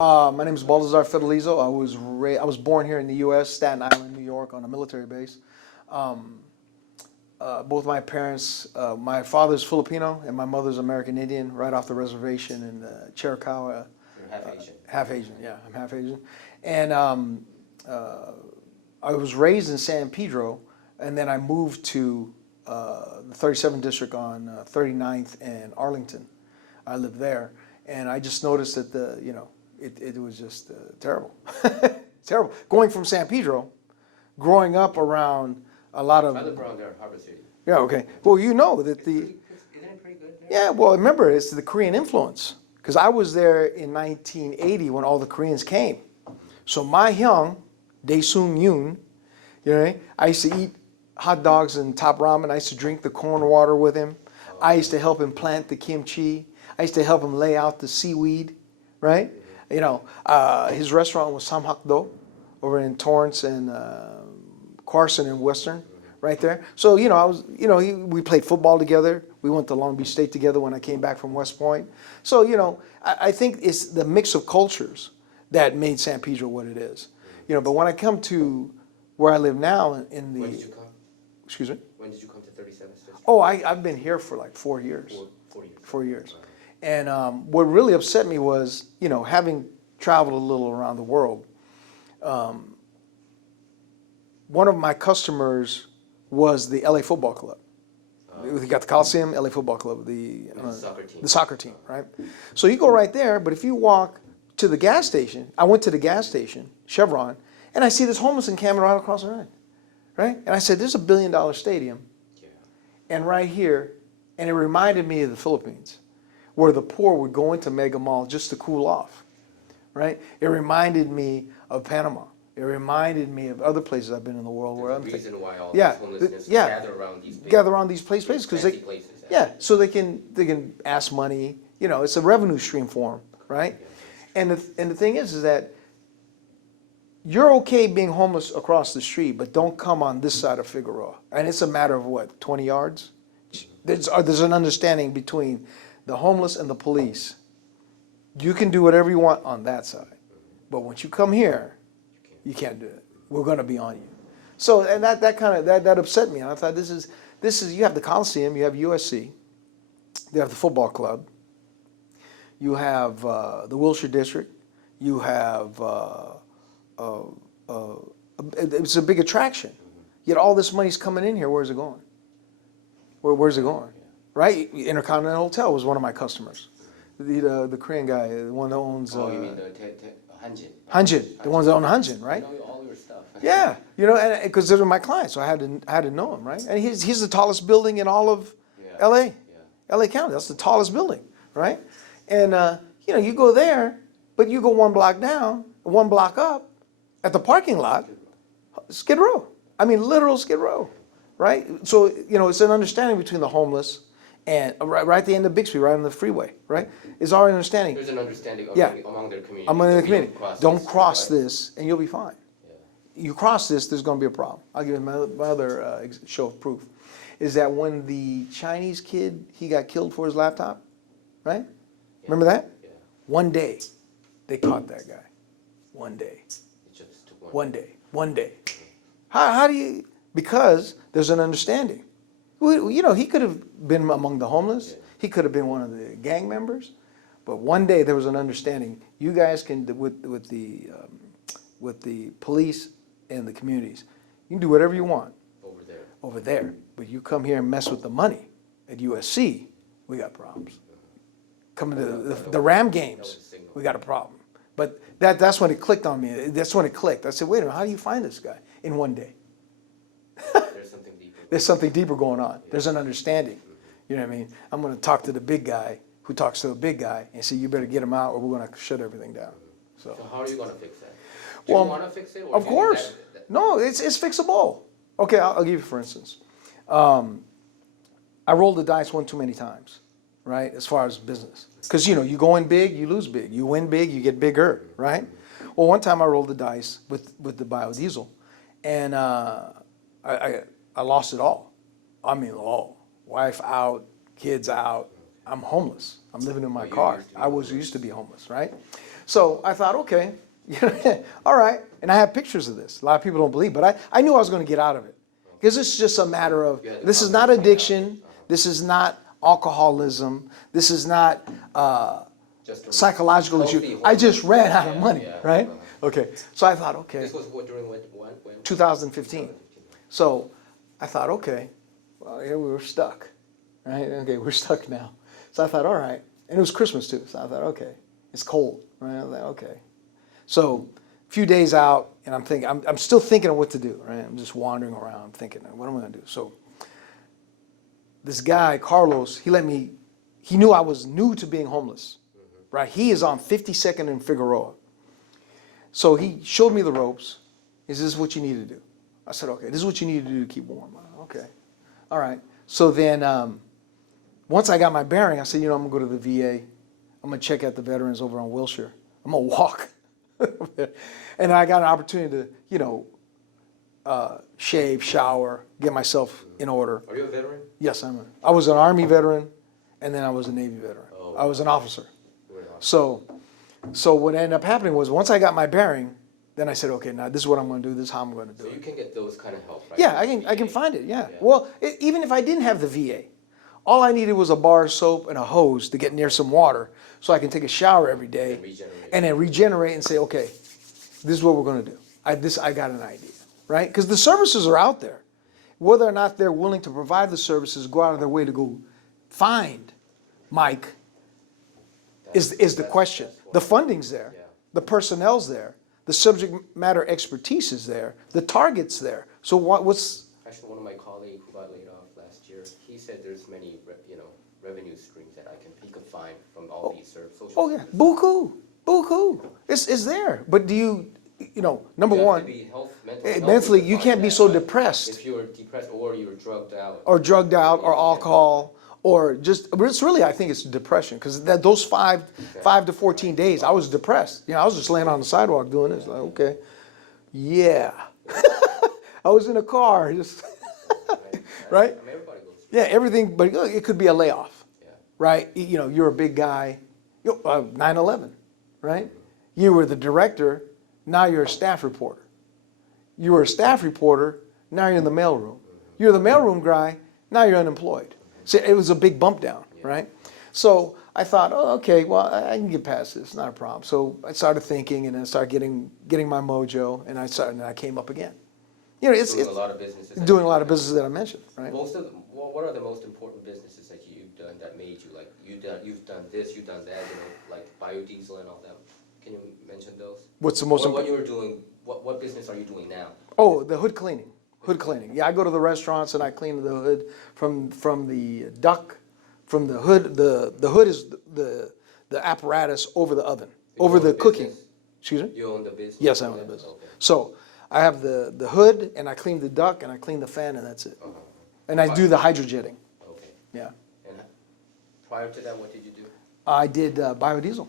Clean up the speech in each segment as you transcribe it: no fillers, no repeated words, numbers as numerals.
My name is Baltazar Fidelizo. I was born here in the U.S., Staten Island, New York, on a military base. Um, both my parents, my father's Filipino and my mother's American Indian, right off the reservation in Chiricahua. You're half Asian. Half Asian, yeah, I'm half Asian. And uh, I was raised in San Pedro, and then I moved to the 37th district on 39th and Arlington. I lived there, and I just noticed that it was just terrible, terrible. Going from San Pedro, growing up around a lot of. I live around there, Harbor City. Yeah, okay. Well, you know that Isn't it pretty good there? Yeah, well, remember, it's the Korean influence. Because I was there in 1980 when all the Koreans came. So my Hyung, Dae-sung Yoon, I used to eat hot dogs and top ramen. I used to drink the corn water with him. I used to help him plant the kimchi. I used to help him lay out the seaweed, right? His restaurant was Samhakdo over in Torrance and Carson and Western, right there. So, we played football together. We went to Long Beach State together when I came back from West Point. So, I think it's the mix of cultures that made San Pedro what it is. But when I come to where I live now in the... When did you come? Excuse me? When did you come to 37th District? Oh, I've been here for like 4 years. 4 years. 4 years. And what really upset me was, having traveled a little around the world, one of my customers was the LA Football Club. We got the Coliseum, LA Football Club, the soccer team. The soccer team, right? So you go right there, but if you walk to the gas station, I went to the gas station, Chevron, and I see this homeless encampment right across the road, right? And I said, "This is $1 billion stadium," Yeah. and right here, and it reminded me of the Philippines, where the poor would go into Mega Mall just to cool off, right? It reminded me of Panama. It reminded me of other places I've been in the world where I'm the reason why all yeah, this homelessness yeah, gather around these places because fancy places. yeah, so they can ask money. It's a revenue stream for them, right? And the thing is that you're okay being homeless across the street, but don't come on this side of Figueroa. And it's a matter of what, 20 yards? There's an understanding between the homeless and the police. You can do whatever you want on that side, but once you come here, you can't do it. We're going to be on you. So, and that upset me. And I thought this is you have the Coliseum, you have USC, you have the football club, you have the Wilshire District, you have it's a big attraction. Yet all this money's coming in here. Where's it going? Where's it going? Right? Intercontinental Hotel was one of my customers. The Korean guy, the one that owns. Oh, you mean the Hanjin? Hanjin, the ones that own Hanjin, right? I know all your stuff. Yeah, and because they're my clients, so I had to know him, right? And he's the tallest building in all of L.A. L.A. County. That's the tallest building, right? And you go there, but you go one block down, one block up, at the parking lot, Skid Row. I mean, literal Skid Row, right? So it's an understanding between the homeless and right at the end of Bixby, right on the freeway, right? It's our understanding. There's an understanding among their community. Among the community. Don't cross right? this, and you'll be fine. You cross this, there's going to be a problem. I'll give you my other show of proof. Is that when the Chinese kid, he got killed for his laptop, right? Remember that? Yeah. One day, they caught that guy. One day. It just took One day. One day. How do you, because there's an understanding. Well, he could have been among the homeless. He could have been one of the gang members. But one day there was an understanding. You guys can, with the police and the communities, you can do whatever you want over there. But you come here and mess with the money at USC, we got problems. Coming to the Ram games, we got a problem. But that's when it clicked on me. That's when it clicked. I said, wait a minute, how do you find this guy in one day? There's something deeper. There's something deeper going on. There's an understanding. You know what I mean? I'm going to talk to the big guy who talks to the big guy and say, you better get him out or we're going to shut everything down. So how are you going to fix that? Do you want to fix it? Or of course. No, it's fixable. Okay, I'll give you for instance. I rolled the dice one too many times, right, as far as business. Because, you go in big, you lose big. You win big, you get bigger, right? Well, one time I rolled the dice with the biodiesel, and I lost it all. I mean, all. Wife out, kids out. I'm homeless. I'm living in my car. I used to be homeless, right? So I thought, okay, all right. And I have pictures of this. A lot of people don't believe, but I knew I was going to get out of it. Because it's just a matter of, Yeah, this is not addiction. This is not alcoholism. This is not Just a psychological healthy issue. I just ran out of Yeah, money, yeah, right? Okay. So I thought, okay, This was what, during when? 2015. So I thought, okay, well, here we were stuck, right? Okay, we're stuck now. So I thought, all right. And it was Christmas too. So I thought, okay, it's cold, right? I was like, okay. So a few days out, and I'm thinking, I'm still thinking of what to do, right? I'm just wandering around, I'm thinking, what am I gonna do? So this guy, Carlos, he knew I was new to being homeless, right? He is on 52nd and Figueroa. So he showed me the ropes. He says, this is what you need to do. I said, okay, this is what you need to do to keep warm. Okay, all right. So then once I got my bearing, I said, I'm gonna go to the VA. I'm gonna check out the veterans over on Wilshire. I'm gonna walk. And I got an opportunity to, shave, shower, get myself in order. Are you a veteran? Yes, I was an Army veteran, and then I was a Navy veteran. Oh. I was an officer. You were an officer. So what ended up happening was once I got my bearing, then I said, okay, now this is what I'm going to do. This is how I'm going to do So it. you can get those kind of help, right? Yeah, I can find it. Yeah. Well, even if I didn't have the VA, all I needed was a bar of soap and a hose to get near some water, so I can take a shower every day, And regenerate. and then regenerate and say, okay, this is what we're going to do. I got an idea, right? Because the services are out there. Whether or not they're willing to provide the services, go out of their way to go find Mike is the question. The funding's there. Yeah. The personnel's there. The subject matter expertise is there. The target's there. So what's... Actually, one of my colleagues who got laid off last year, he said there's many, revenue streams that he could find from all these social Oh, yeah. services. Buku. It's there. But do you, number You have one... to be mentally healthy mentally, to you find can't be that, so but depressed. If you're depressed or you're drugged out. Or drugged out, or Yeah. alcohol, or just, but it's really, I think it's depression, because those 5 to 14 days, I was depressed. I was just laying on the sidewalk doing this, like, okay, yeah. I was in a car, just, right? I mean, everybody goes through Yeah, everything, but it could be a layoff, Yeah. right? You're a big guy, 9/11, right? You were the director, now you're a staff reporter. You were a staff reporter, now you're in the mailroom. You're the mailroom guy, now you're unemployed. So it was a big bump down, right? So I thought, oh, okay, well, I can get past this, not a problem. So I started thinking, and then I started getting my mojo, and I came up again. It's doing a lot of businesses. doing a lot of businesses that I mentioned, right? What are the most important businesses that you've done that made you, like, you've done this, you've done that, like biodiesel and all that? Can you mention those? What's the most What you were doing, what business are you doing now? Oh, the hood cleaning. Hood cleaning. Yeah, I go to the restaurants and I clean the hood from the duck, from the hood. The hood is the apparatus over the oven, You over own the the cooking. business? Excuse me? You own the business? Yes, I own the Okay. business. So I have the hood, and I clean the duck, and I clean the fan, and that's it. Uh-huh. And I do the hydrojetting. Okay. Yeah. And prior to that, what did you do? I did biodiesel. Biodiesel.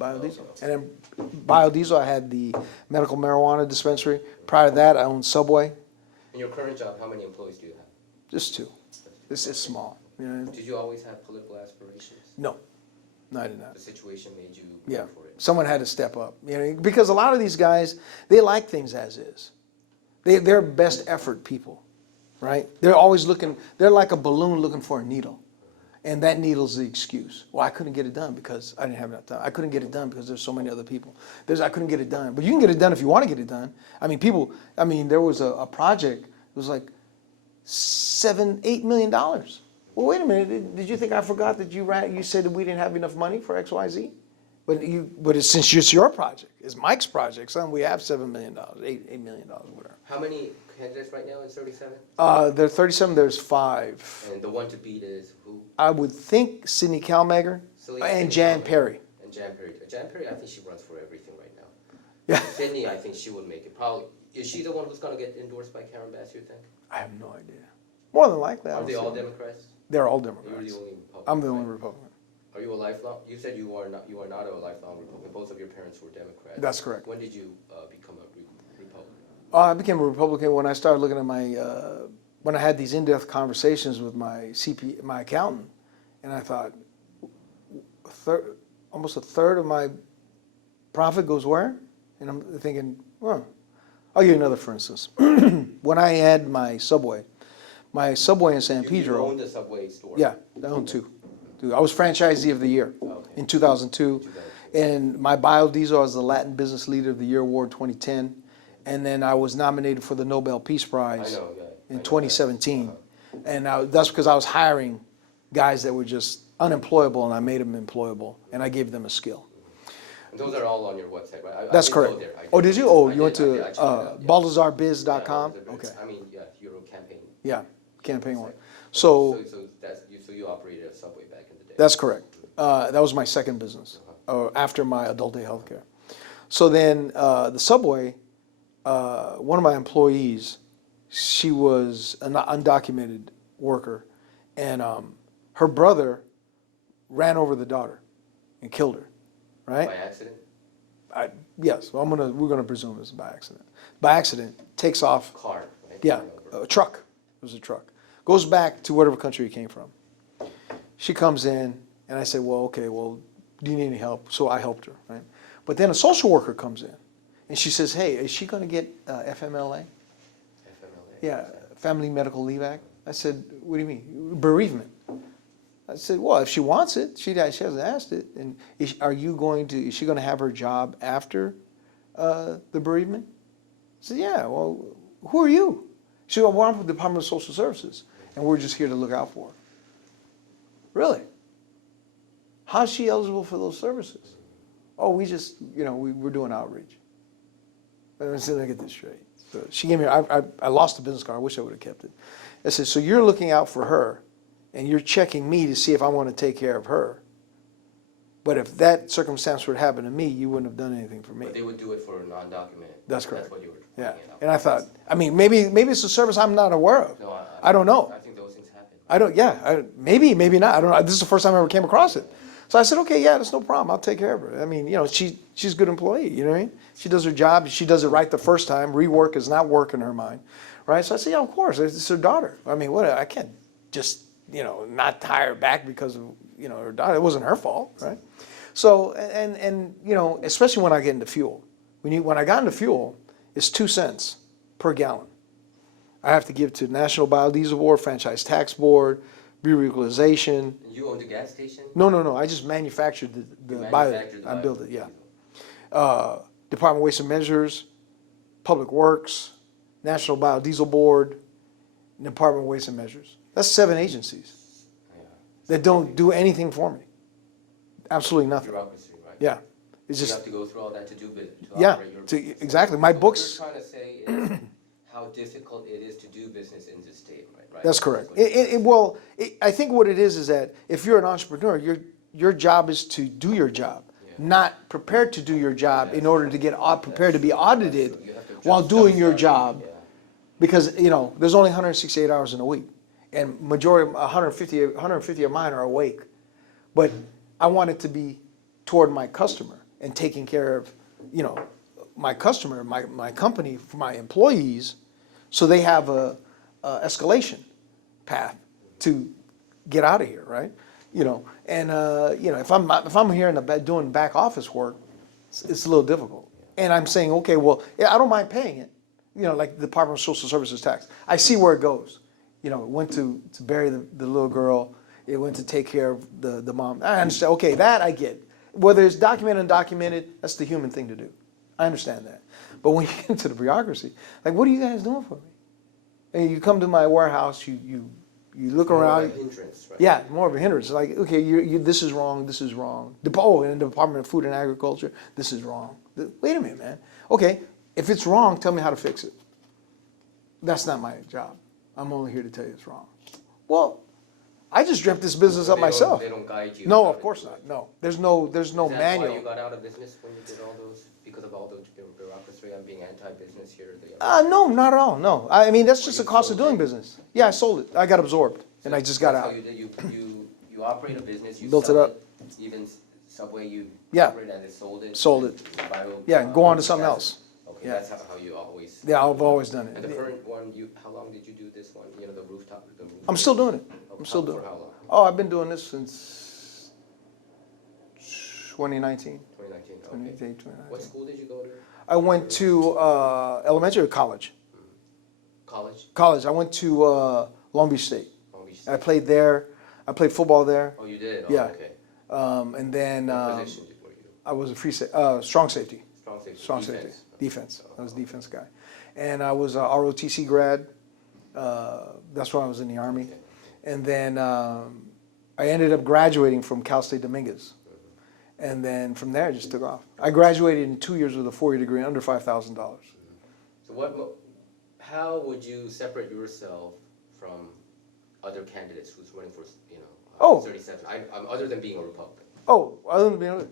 Biodiesel. And then biodiesel, I had the medical marijuana dispensary. Prior to that, I owned Subway. In your current job, how many employees do you have? Just 2. This is small. Did you always have political aspirations? No, I did not. The situation made you Yeah, go for it. someone had to step up. Because a lot of these guys, they like things as is. They're best effort people, right? They're always looking. They're like a balloon looking for a needle, and that needle's the excuse. Well, I couldn't get it done because I didn't have enough time. I couldn't get it done because there's so many other people. I couldn't get it done, but you can get it done if you want to get it done. There was a project. It was like $7-8 million. Well, wait a minute. Did you think I forgot that you said that we didn't have enough money for XYZ? But since it's your project, it's Mike's project, son, we have $7 million, $8 million, whatever. How many candidates right now in 37? There are 37, there's 5. And the one to beat is who? I would think Sidney Kalmager and Jan Perry. And Jan Perry. Jan Perry, I think she runs for everything right now. Yeah. Sydney, I think she would make it. Probably. Is she the one who's going to get endorsed by Karen Bass, you think? I have no idea. More than likely. Are they all Democrats? They're all You're Democrats. the only Republican. I'm the only right? Republican. Are you a lifelong? You said you are not a lifelong Republican. Both of your parents were Democrats. That's correct. When did you become a Republican? I became a Republican when I started looking at when I had these in-depth conversations with my my accountant, and I thought, almost a third of my Profit goes where? And I'm thinking, well, I'll give you another for instance. When I had my Subway in San You Pedro. own the Subway store? Yeah, I own two. I was franchisee of the year Okay. in 2002. 2002. And my biodiesel, I was the Latin Business Leader of the Year award 2010. And then I was nominated for the Nobel Peace Prize I know, yeah. I in know 2017. Uh-huh. And that's because I was hiring guys that were just unemployable, and I made them employable, and I gave them a skill. And those are all on your website, right? That's I did go correct. there. Oh, did you? Oh, I you went did, I to did. I checked it out, yeah. baltazarbiz.com? Yeah, Okay. I mean, yeah, Euro campaign. Yeah, campaign one. Website. So So you operated a Subway back in the day? that's correct. That was my second business after my adult day healthcare. So then the Subway, one of my employees, she was an undocumented worker, and her brother ran over the daughter and killed her, right? By accident? Yes, well, we're gonna presume it's by accident. By accident, takes off. Car, right? Yeah, a truck. It was a truck. Goes back to whatever country he came from. She comes in, and I said, well, okay, well, do you need any help? So I helped her, right? But then a social worker comes in, and she says, hey, is she going to get FMLA? FMLA? Yeah, Family Medical Leave Act. I said, what do you mean? Bereavement. I said, well, if she wants it, she hasn't asked it. And is she going to have her job after the bereavement? I said, yeah, well, who are you? She said, well, I'm from the Department of Social Services, and we're just here to look out for her. Really? How's she eligible for those services? Oh, we just, we're doing outreach. I said, let me get this straight. So she gave me, I lost the business card. I wish I would have kept it. I said, so you're looking out for her, and you're checking me to see if I want to take care of her. But if that circumstance would happen to me, you wouldn't have done anything for me. But they would do it for a non-documented. That's correct. That's what you were Yeah. pointing out. And I thought, maybe it's a service I'm not aware of. No, I don't know. I think those things happen. I don't, yeah, maybe not. I don't know. This is the first time I ever came across it. So I said, okay, yeah, that's no problem. I'll take care of her. I mean, she's a good employee, you know what I mean? She does her job. She does it right the first time. Rework is not work in her mind, right? So I said, yeah, of course. It's her daughter. I mean, I can't just, not hire her back because of, her daughter. It wasn't her fault, right? So, and especially when I get into fuel. When I got into fuel, it's 2 cents per gallon. I have to give to National Biodiesel Board, Franchise Tax Board, Bureau of Equalization. And you own the gas station? No. I just manufactured I built it, yeah. Department of Waste and Measures, Public Works, National Biodiesel Board, Department of Waste and Measures. That's 7 agencies Yeah. that don't do anything for me. Absolutely nothing. Bureaucracy, right? Yeah. It's You just, have to go through all that to do business, to yeah, operate your business. exactly. My So books. What you're trying to say is how difficult it is to do business in this state, right? That's correct. what you're trying to say. I think what it is that if you're an entrepreneur, your job is to do your job, not prepared to do your job in order to get prepared to be audited You have to while jump doing your start. job, Yeah. because there's only 168 hours in a week, and majority 150 of mine are awake. But I want it to be toward my customer and taking care of my customer, my company, for my employees, so they have a escalation path to get out of here, right? If I'm here doing back office work, it's a little difficult. And I'm saying, okay, well, yeah, I don't mind paying it. Like the Department of Social Services tax. I see where it goes. It went to bury the little girl. It went to take care of the mom. I understand. Okay, that I get. Whether it's documented or undocumented, that's the human thing to do. I understand that. But when you get into the bureaucracy, like, what are you guys doing for me? And you come to my warehouse, you look More around. of a hindrance, right? Yeah, more of a hindrance. Like, okay, this is wrong, this is wrong. In the Department of Food and Agriculture, this is wrong. Wait a minute, man. Okay, if it's wrong, tell me how to fix it. That's not my job. I'm only here to tell you it's wrong. Well, I just dreamt this business up myself. They don't guide you. No, of course not. No, there's no Is that manual. why you got out of business when you did all those, because of all the bureaucracy and being anti-business here? No, not at all. No, I mean that's just the cost of doing business. Yeah, I sold it. I got absorbed, and I just got That's out. how you did. You operate a business. You Built it sell up. Even Subway, you Yeah. operate and sold it. Sold it. Yeah, and go on to something else. Okay, Yeah. that's how you always. Yeah, I've always done And the it. current one, how long did you do this one? The rooftop. I'm still doing it. Oh, I'm still for doing it. how long? Oh, I've been doing this since 2019. 2019. 2019, okay. 2018, 2019. What school did you go to? I went to elementary or college? College? College. I went to Long Beach State. Long Beach I State? played there. I played football there. Oh, you did? Oh, Yeah. okay. And then What position were you? I was a strong safety. Strong safety? Strong Defense? safety. Defense. I was a okay. defense guy. And I was a ROTC grad. That's when I was in the Army. Okay. And then I ended up graduating from Cal State Dominguez. And then from there, I just took off. I graduated in 2 years with a 4-year degree, under $5,000. So how would you separate yourself from other candidates who's running for, 37? Other than being a Republican. Oh, other than being,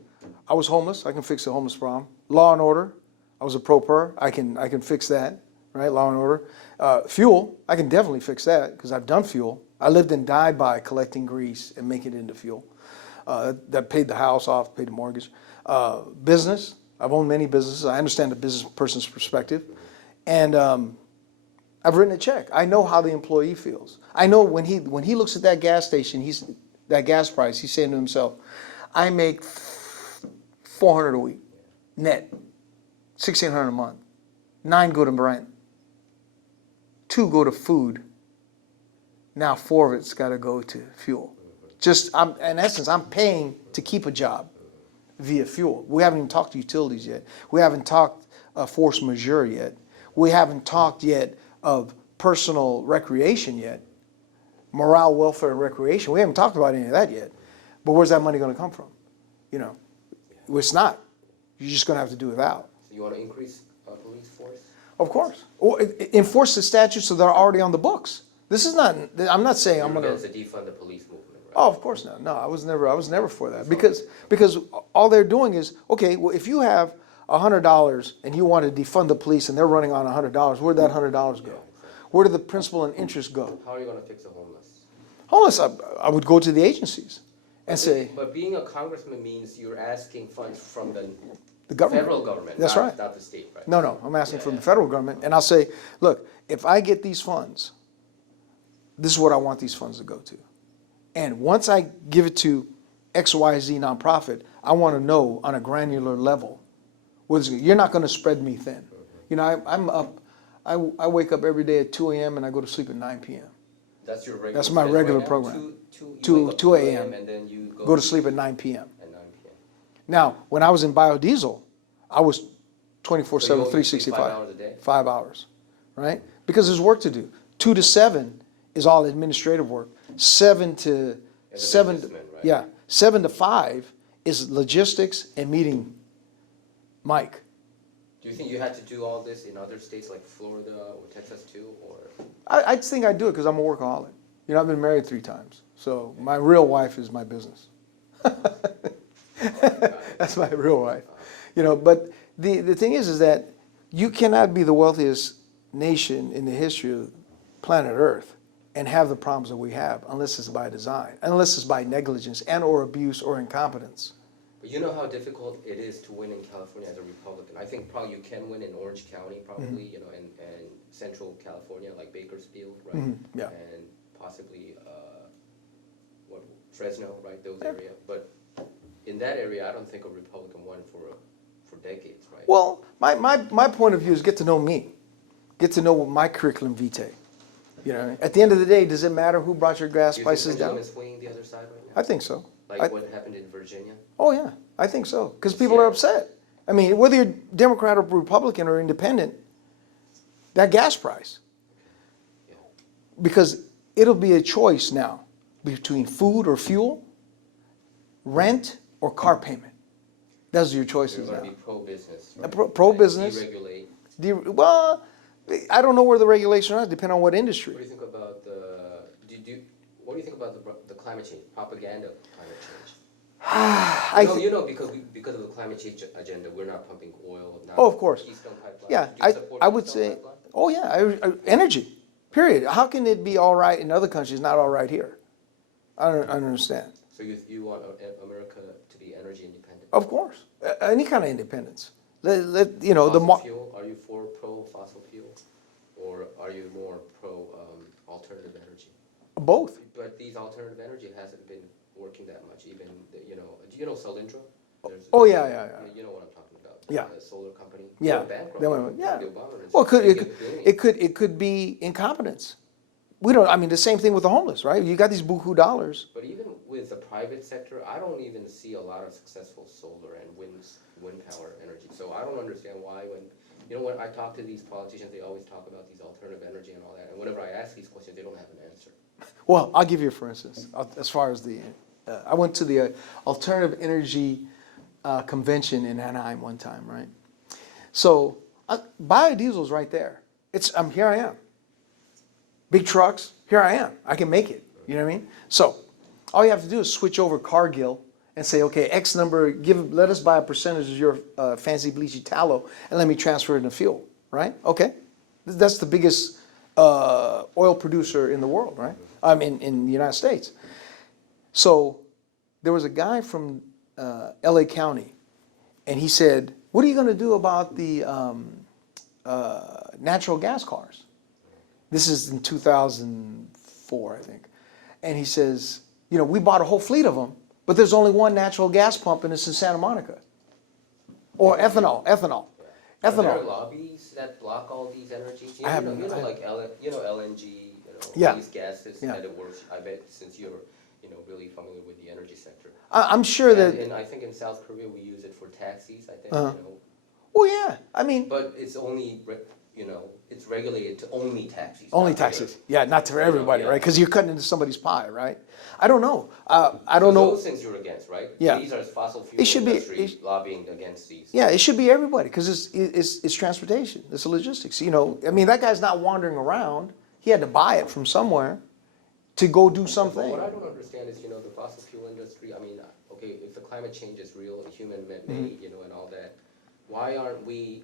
I was homeless. I can fix the homeless problem. Law and order. I was a pro-per. I can fix that, right? Law and order. Fuel. I can definitely fix that because I've done fuel. I lived and died by collecting grease and making it into fuel. That paid the house off, paid the mortgage. Business. I've owned many businesses. I understand the business person's perspective. And I've written a check. I know how the employee feels. I know when he looks at that gas station, that gas price, he's saying to himself, I make $400 a week, net, $1,600 a month. 9 go to rent, 2 go to food. Now 4 of it's got to go to fuel. In essence, I'm paying to keep a job via fuel. We haven't even talked utilities yet. We haven't talked force majeure yet. We haven't talked yet of personal recreation yet. Morale, welfare, and recreation. We haven't talked about any of that yet. But where's that money going to come from? It's not. You're just going to have to do without. So you want to increase police force? Of course. Or enforce the statutes that are already on the books. This is not. I'm not saying I'm going to defund the police movement, right? Oh, of course not. No, I was never for that because all they're doing is okay. Well, if you have $100 and you want to defund the police and they're running on $100, where'd that $100 go? Exactly. Where did the principal and interest go? How are you going to fix the homeless? Homeless, I would go to the agencies and say. But being a congressman means you're asking funds from the government. Federal government. That's right. Not the state, right? No, I'm asking from the federal government, and I'll say, look, if I get these funds, this is what I want these funds to go to. And once I give it to XYZ nonprofit, I want to know on a granular level. You're not going to spread me thin. I'm up. I wake up every day at 2 a.m. and I go to sleep at 9 p.m. That's your regular. That's my regular right program. 2 a.m. and then you go to sleep at 9 p.m. At 9 p.m. Now, when I was in biodiesel, I was 24/7, So you only sleep 365. 5 hours a day? 5 hours, right? Because there's work to do. 2 to 7 is all administrative work. 7 to As a 7, businessman, right? yeah, 7 to 5 is logistics and meeting Mike. Do you think you had to do all this in other states like Florida or Texas too, or? I think I do it because I'm a workaholic. I've been married 3 times, so my real wife is my business. That's my real wife. But the thing is that you cannot be the wealthiest nation in the history of planet Earth and have the problems that we have unless it's by design, unless it's by negligence and or abuse or incompetence. But you know how difficult it is to win in California as a Republican. I think probably you can win in Orange County, probably, and Central California, like Bakersfield, right? Mm-hmm. Yeah. And possibly Fresno, right? Those areas. But in that area, I don't think a Republican won for decades, right? Well, my point of view is get to know me, get to know my curriculum vitae. At the end of the day, does it matter who brought your gas prices down? Do you think the pendulum is swinging the other side right now? I think so. Like what happened in Virginia? Oh yeah, I think so. Because people are upset. I mean, whether you're Democrat or Republican or independent, that gas price. Yeah. Because it'll be a choice now between food or fuel, rent or car payment. Those are your choices You're now. going to be pro-business, right? Pro-business. Deregulate. Well, I don't know where the regulations are, depending on what industry. What do you think about what do you think about the climate change, propaganda climate change? Because of the climate change agenda, we're not pumping oil. Not Oh, of course. Keystone Pipeline. Yeah, Do you support I would Keystone say, Pipeline? oh yeah, energy, period. How can it be all right in other countries, not all right here? I don't understand. So you want America to be energy independent? Of course, any kind of independence. Fossil fuel? Are you for pro-fossil fuel? Or are you more pro-alternative energy? Both. But these alternative energy hasn't been working that much. Even, do you know Solyndra? There's, Oh, yeah, yeah, yeah. you know what I'm talking about. Yeah. The solar company. They Yeah. went bankrupt. They went- yeah. The Obama administration. Well, it could, They it kept could, doing it could, it could be incompetence. We don't, I mean, the same thing with the homeless, right? You got these buku dollars. But even with the private sector, I don't even see a lot of successful solar and wind power energy. So I don't understand why when I talk to these politicians, they always talk about these alternative energy and all that. And whenever I ask these questions, they don't have an answer. Well, I'll give you, for instance, as far as I went to the alternative energy convention in Anaheim one time, right? So biodiesel's right there. Here I am. Big trucks, here I am. I can make it. You know what I mean? So all you have to do is switch over Cargill and say, okay, X number, let us buy a percentage of your fancy bleachy tallow and let me transfer it into fuel, right? Okay. That's the biggest oil producer in the world, right? I mean, in the United States. So there was a guy from LA County, and he said, what are you going to do about the natural gas cars? This is in 2004, I think. And he says, we bought a whole fleet of them, but there's only one natural gas pump, and it's in Santa Monica. Or ethanol. Are there lobbies that block all these energies? Like LNG, Yeah. these gases Yeah. that it works. I bet since you're, really familiar with the energy sector. I'm sure that. And I think in South Korea we use it for taxis. I think Well, yeah. I mean. But it's only it's regulated to only taxis. Only not taxis. Yeah, not to everybody, yeah. right? Because you're cutting into somebody's pie, right? I don't know. I don't know. Those things you're against, right? Yeah. These are fossil fuel It should be- industry lobbying against these. Yeah, it should be everybody because it's transportation. It's logistics. I mean, that guy's not wandering around. He had to buy it from somewhere to go do But something. what I don't understand is, the fossil fuel industry, I mean, okay, if the climate change is real, human-made, Mm-hmm. and all that, why aren't we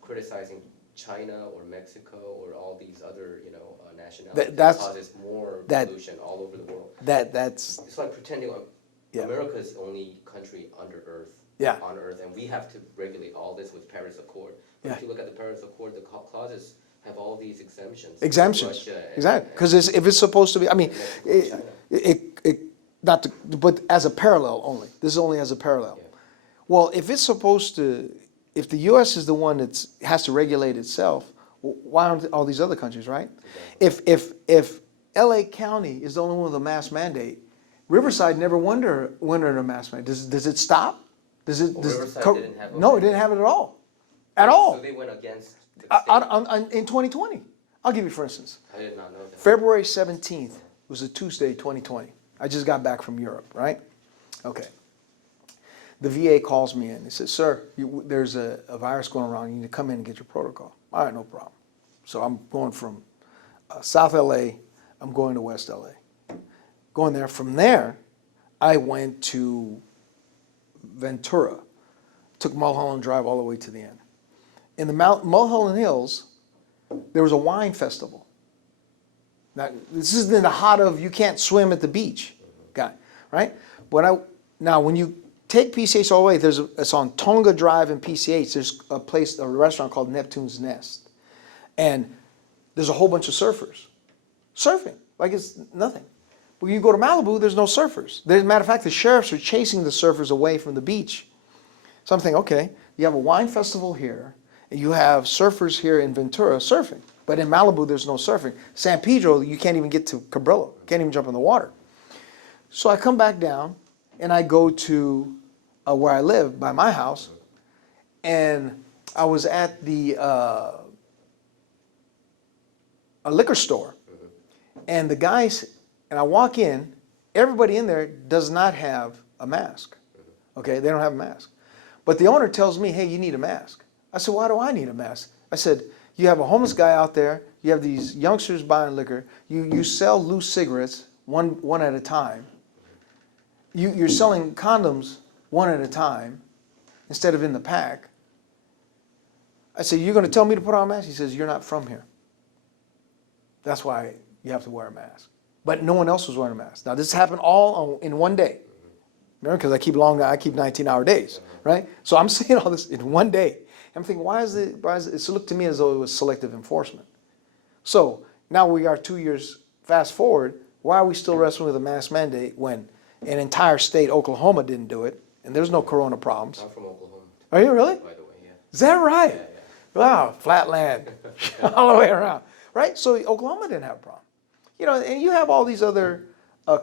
criticizing China or Mexico or all these other, nationalities that causes more pollution all over the world? That's It's like pretending Yeah. America is the only country under Earth, Yeah. on Earth, and we have to regulate all this with Paris Accord. But Yeah. if you look at the Paris Accord, the clauses have all these exemptions. exemptions. Russia and- Exactly. Because if it's supposed to be, I mean, not to, but as a parallel only. This is only as a parallel. Yeah. Well, if it's supposed to, if the U.S. is the one that has to regulate itself, why aren't all these other countries, right? If L.A. County is the only one with a mask mandate, Riverside never went under a mask mandate. Does it stop? Does it? Well, Does Riverside didn't have a no, it mandate. didn't have it at all. At all. So they went against the state. In 2020. I'll give you, for instance. I did not know that. February 17th was a Tuesday, 2020. I just got back from Europe, right? Okay. The VA calls me in. He says, sir, there's a virus going around. You need to come in and get your protocol. All right, no problem. So I'm going from South LA, I'm going to West LA. Going there. From there, I went to Ventura. Took Mulholland Drive all the way to the end. In the Mulholland Hills, there was a wine festival. Now, this is in the hot of you can't swim at the beach guy, right? Now, when you take PCH all the way, it's on Tonga Drive in PCH. There's a restaurant called Neptune's Nest. And there's a whole bunch of surfers. Surfing, like it's nothing. When you go to Malibu, there's no surfers. As a matter of fact, the sheriffs are chasing the surfers away from the beach. So I'm thinking, okay, you have a wine festival here, and you have surfers here in Ventura surfing. But in Malibu, there's no surfing. San Pedro, you can't even get to Cabrillo. Can't even jump in the water. So I come back down, and I go to where I live, by my house, and I was at a liquor store, and the guys, and I walk in, everybody in there does not have a mask. Okay, they don't have a mask. But the owner tells me, hey, you need a mask. I said, why do I need a mask? I said, you have a homeless guy out there, you have these youngsters buying liquor, you sell loose cigarettes one at a time, you're selling condoms one at a time instead of in the pack. I said, you're going to tell me to put on a mask? He says, you're not from here. That's why you have to wear a mask. But no one else was wearing a mask. Now, this happened all in one day. Remember, because I keep 19-hour days, right? So I'm saying all this in one day. I'm thinking, why is it looked to me as though it was selective enforcement. So now we are 2 years fast forward. Why are we still wrestling with a mask mandate when an entire state, Oklahoma, didn't do it, and there's no corona problems. I'm from Oklahoma, Are you really? by the way, yeah. Is that right? Yeah, yeah. Wow, flat land all the way around, right? So Oklahoma didn't have a problem, and you have all these other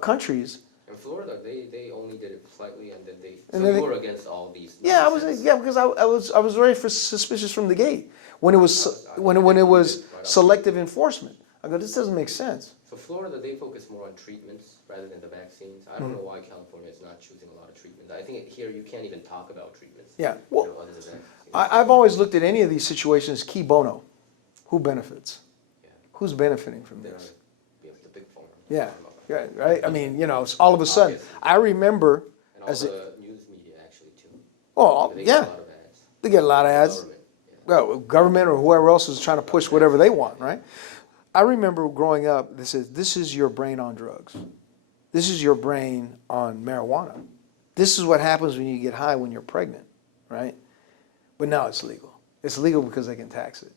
countries. In Florida, they only did it slightly, and then And so then you they- were against all these. Yeah, nonsense. because I was very suspicious from the gate when it was I when think it you was did right off. selective enforcement. I go, this doesn't make sense. So Florida, they focus more on treatments rather than the vaccines. I don't know why California is not choosing a lot of treatments. I think here you can't even talk about treatments. Yeah, you well, know, other than vaccines. I've always looked at any of these situations key bono. Who benefits? Yeah. Who's benefiting from They're this? the big pharma. Yeah, right. I mean, it's all of a sudden. Obviously. I remember And all as it, the news media actually too. yeah, They get a lot of ads. they get a lot of ads. Government, yeah. Well, government or whoever else is trying to push whatever they want, right? I remember growing up, this is your brain on drugs. This is your brain on marijuana. This is what happens when you get high when you're pregnant, right? But now it's legal. It's legal because they can tax it.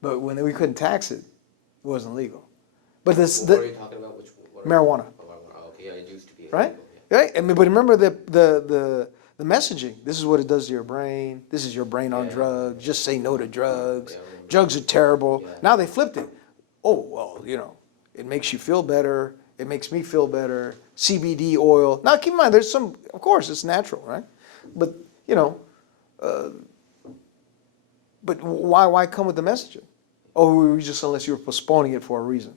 But when we couldn't tax it, it wasn't legal. But What are you talking about? What marijuana, Oh, marijuana. Okay, yeah, it used to be right? illegal, yeah. Right? I mean, but remember the messaging. This is what it does to your brain. This is your brain on Yeah. drugs. Just say no to drugs. Yeah, I remember. Drugs are terrible. Yeah. Now they flipped it. Oh, well, it makes you feel better. It makes me feel better. CBD oil. Now keep in mind, there's some, of course, it's natural, right? But, but why come with the messaging? Oh, we were just unless you were postponing it for a reason.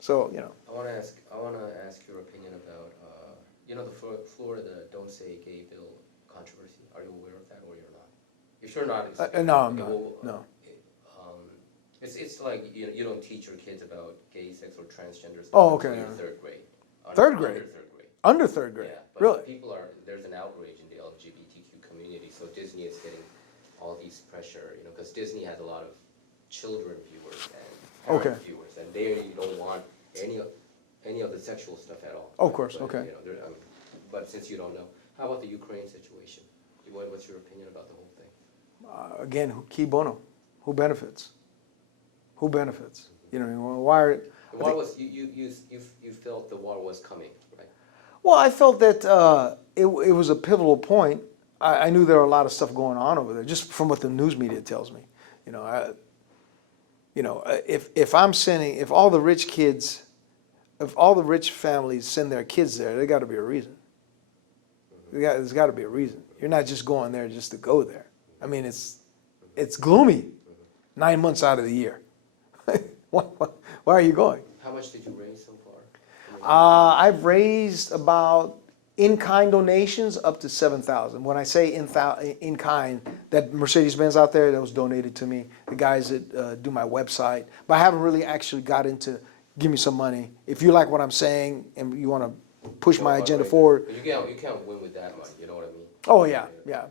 So, I want to ask your opinion about, the Florida Don't Say Gay bill controversy. Are you aware of that, or you're not? You're sure not? no, I'm Okay, not. well, No. It's like you don't teach your kids about gay sex or transgender stuff Oh, until okay, you're yeah. third grade. Third grade? Under third grade. Under third grade? Yeah, but Really? there's an outrage in the LGBTQ community, so Disney is getting all these pressure, because Disney has a lot of children viewers and parent Okay. viewers, and they don't want any of the sexual stuff at all. Of course, But, okay. But since you don't know, how about the Ukraine situation? What's your opinion about the whole thing? Again, key bono. Who benefits? Who benefits? Why are... The war was you felt the war was coming, right? Well, I felt that it was a pivotal point. I knew there were a lot of stuff going on over there, just from what the news media tells me. If all the rich kids, if all the rich families send their kids there, there got to be a reason. There's got to be a reason. You're not just going there just to go there. I mean, it's gloomy 9 months out of the year. Why are you going? How much did you raise so far? I've raised about in-kind donations up to $7,000. When I say in-kind, that Mercedes-Benz out there, that was donated to me. The guys that do my website. But I haven't really actually got into give me some money. If you like what I'm saying and you want to push my agenda forward. But you can't win with that money, you know what I mean? Oh, yeah, yeah.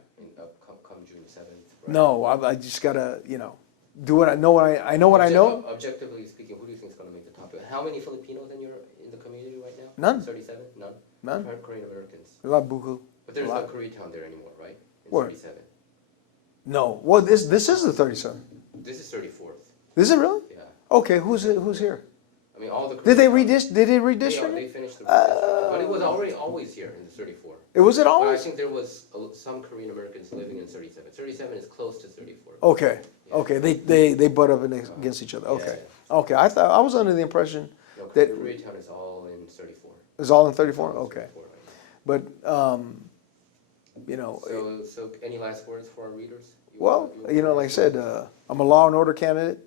Come June 7th. Right? No, I just got to, do what I know. I know what I know. Objectively speaking, who do you think is going to make the top? How many Filipinos in the community right now? None. 37? None? None. Korean Americans. A lot of buku. But there's A no lot. Koreatown there anymore, right? In Where? 37. No. Well, this is the 37. This is 34th. Is it really? Yeah. Okay, who's here? I mean, all the Did they Koreatown- redistrict They it? finished the redistricting. But it was already always here in the 34. Was it But I always? think there was some Korean Americans living in 37. 37 is close to 34. Okay, Yeah. okay, they butt up against each other, okay. Okay, I was under the impression No, that Koreatown is all in 34. it was all in 34, All in okay. 34 right now. But, So any last words for our readers? well, like I said, I'm a law and order candidate,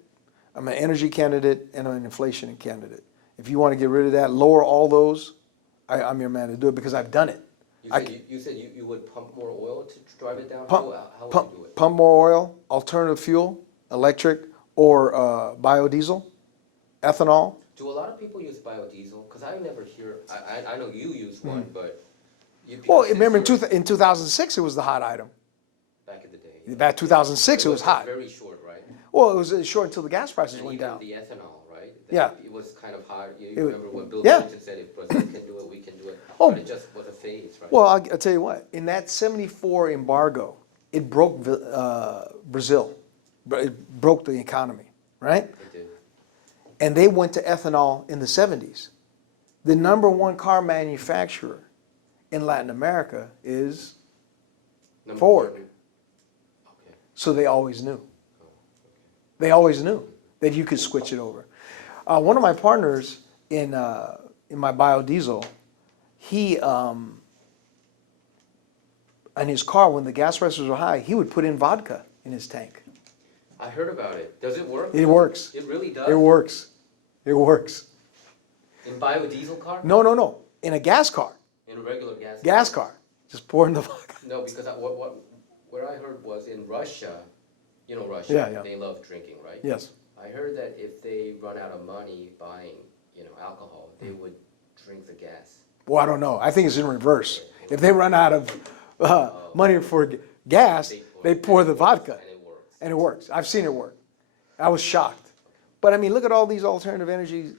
I'm an energy candidate, and I'm an inflation candidate. If you want to get rid of that, lower all those, I'm your man to do it because I've done it. You said you would pump more oil to drive it down? Pump, How would pump, you do it? pump more oil, alternative fuel, electric, or biodiesel, ethanol. Do a lot of people use biodiesel? Because I never hear, I know you use one, but. Well, since remember you're- in 2006 it was the hot item. Back in the day. Back 2006 it was hot. Very short, right? Well, it was short until the gas prices And went even down. the ethanol, right? Yeah. It was kind of hard. You It was- remember when Bill yeah. Clinton said if Brazil can do it, we can do it. Oh. But it just was a phase, right? Well, I'll tell you what. In that '74 embargo, it broke Brazil. It broke the economy, right? It did. And they went to ethanol in the '70s. The #1 car manufacturer in Latin America is forward. Okay. So they always knew. Oh, okay. They always knew that you could switch it over. One of my partners in my biodiesel, he in his car when the gas prices were high, he would put in vodka in his tank. I heard about it. Does it work? It works. It really does? It works. It works. In biodiesel car? No. In a gas car. In a regular gas car? Gas car. Just pour in the vodka. No, because what I heard was in Russia, you know Russia, Yeah. they love drinking, right? Yes. I heard that if they run out of money buying, alcohol, they would drink the gas. Well, I don't know. I think it's in reverse. If they run out of money for gas, they pour the vodka. And it works. And it works. I've seen it work. I was shocked. But I mean, look at all these alternative energy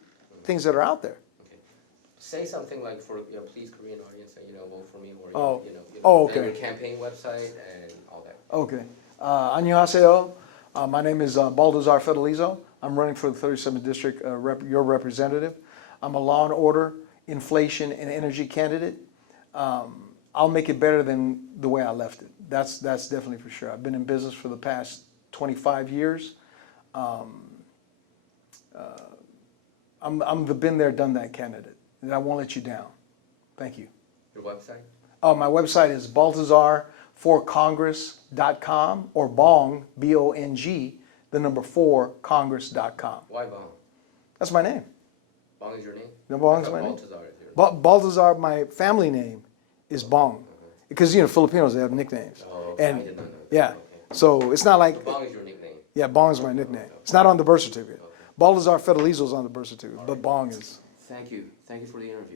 things that are out there. Okay. Say something like for please Korean audience, vote for me, or okay. and your campaign website and all that. Okay. 안녕하세요. My name is Baltazar Fedelizo. I'm running for the 37th District, your representative. I'm a law and order, inflation, and energy candidate. I'll make it better than the way I left it. That's definitely for sure. I've been in business for the past 25 years. I'm the been there, done that candidate, and I won't let you down. Thank you. Your website? My website is baltazarforcongress.com or bong, B-O-N-G, the number 4, congress.com. Why Bong? That's my name. Bong is your name? No, Bong's I thought my name. Baltazar is your name. Baltazar, my family name, is Bong. Because, Filipinos, they have nicknames. Oh, okay. I And, did not know that. yeah, Okay. so it's not like, So Bong is your nickname? yeah, Bong is my nickname. It's not on the birth certificate. Baltazar Fedelizo is on the birth certificate, but Bong is. Thank you. Thank you for the interview.